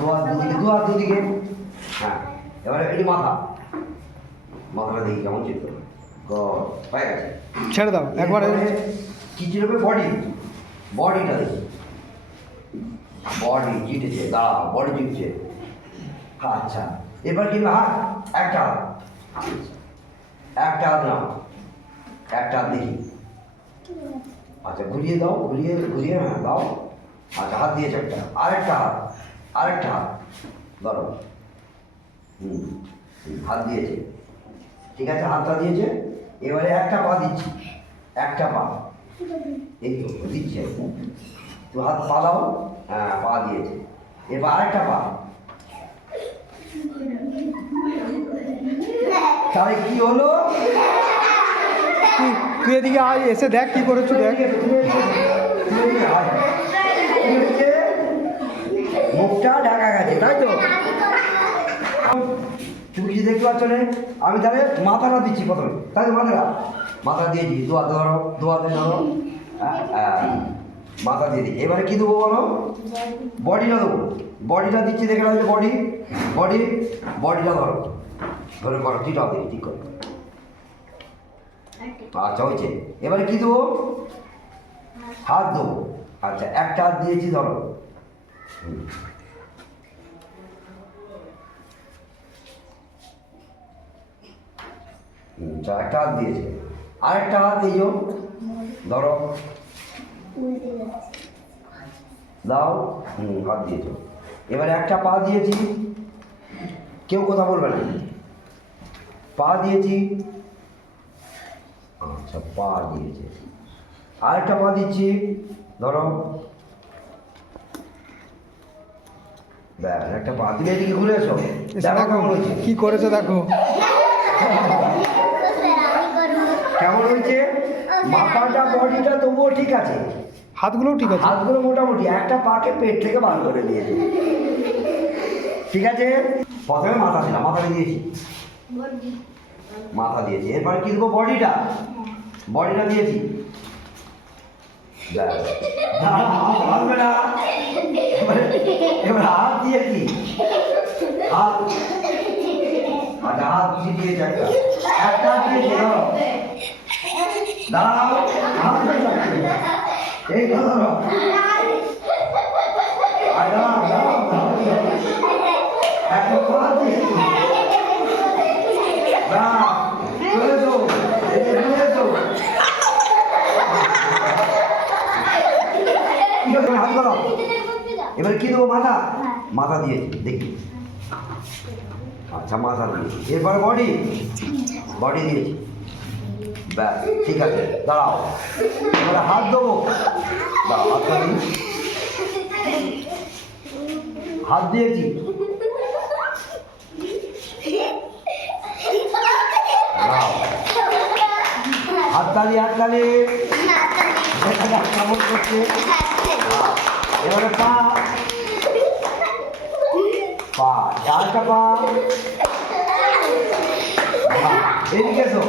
দু হাত দুদিকে দু হাত দুদিকে। হ্যাঁ এবারে এটি মাথা। মাথাটা দেখি কেমন চিত্র? গড হয়ে গেছে। ছেড়ে দাও একবার। এরপরে কি বডি বডিটা দেখি। বডি চিটেছে দাঁড়া বডি চিটছে আচ্ছা এবার কি হাত একটা হাত। একটা হাত নাও। একটা হাত দেখি। আচ্ছা ঘুরিয়ে দাও ঘুরিয়ে ঘুরিয়ে হ্যাঁ দাও। আচ্ছা হাত দিয়েছে একটা। আরেকটা হাত। আরেকটা হাত ধরো। হুম হাত দিয়েছে। ঠিক আছে হাতটা দিয়েছে। এবারে একটা পা দিচ্ছি। একটা পা। এই তো দিচ্ছে তো হাত পা দাও। হ্যাঁ পা দিয়েছে। এবার আরেকটা পা। তাহলে কি হলো? তুই তুই এদিকে আয় এসে দেখ কি করেছ দেখ মুখটা ঢাকা গেছে তাই তো তুমি কিছু দেখতে পাচ্ছ না? আমি তাহলে মাথাটা দিচ্ছি প্রথমে। তাই তো মাথাটা মাথা দিয়েছি দু হাতে ধরো দু হাতে ধরো। হ্যাঁ, হ্যাঁ, মাথা দিয়ে দিই এবারে কি দেবো বলো? বডিটা দেবো। বডিটা দিচ্ছি দেখে না বডি। বডি বডিটা ধরো। ধরে করো ঠিক হবে ঠিক করো আচ্ছা হয়েছে। এবারে কি দেবো? হাত দেবো। আচ্ছা একটা হাত দিয়েছি ধরো। আচ্ছা, একটা হাত দিয়েছে আরেকটা হাত এই ধরো। দাও। হুম হাত দিয়েছ এবারে একটা পা দিয়েছি। কেউ কথা বলবে না। পা দিয়েছি। আচ্ছা পা দিয়েছে। আরেকটা পা দিচ্ছি। ধরো। একটা পা দিলে এদিকে ঘুরে এসো। দেখো কেমন হয়েছে। কি করেছে দেখো কেমন হয়েছে মাথাটা বডিটা তবুও ঠিক আছে? হাতগুলো ঠিক আছে। হাতগুলো মোটামুটি একটা পাকে পেট থেকে বার করে দিয়েছে ঠিক আছে? প্রথমে মাথা দিলাম মাথাটা দিয়েছি। মাথা দিয়েছি এরপরে কি দেবো? বডিটা? বডিটা দিয়েছি। না, হাত। এবারে- এবার হাত দিয়েছি হাত। আচ্ছা হাত দিয়েছি একটা। একটা এবার কি দেবো মাথা? মাথা দিয়েছি দেখি আচ্ছা মাথা দিয়েছি এরপরে বডি বডি দিয়েছি ব্যাস, ঠিক আছে, দাঁড়াও। এবারে হাত দেবো দাঁড়াও হাতটা হাত দিয়েছি। হাততালি হাততালি কেমন করছে? এবারে পা। পা চারটা পা। এদিকে এসো।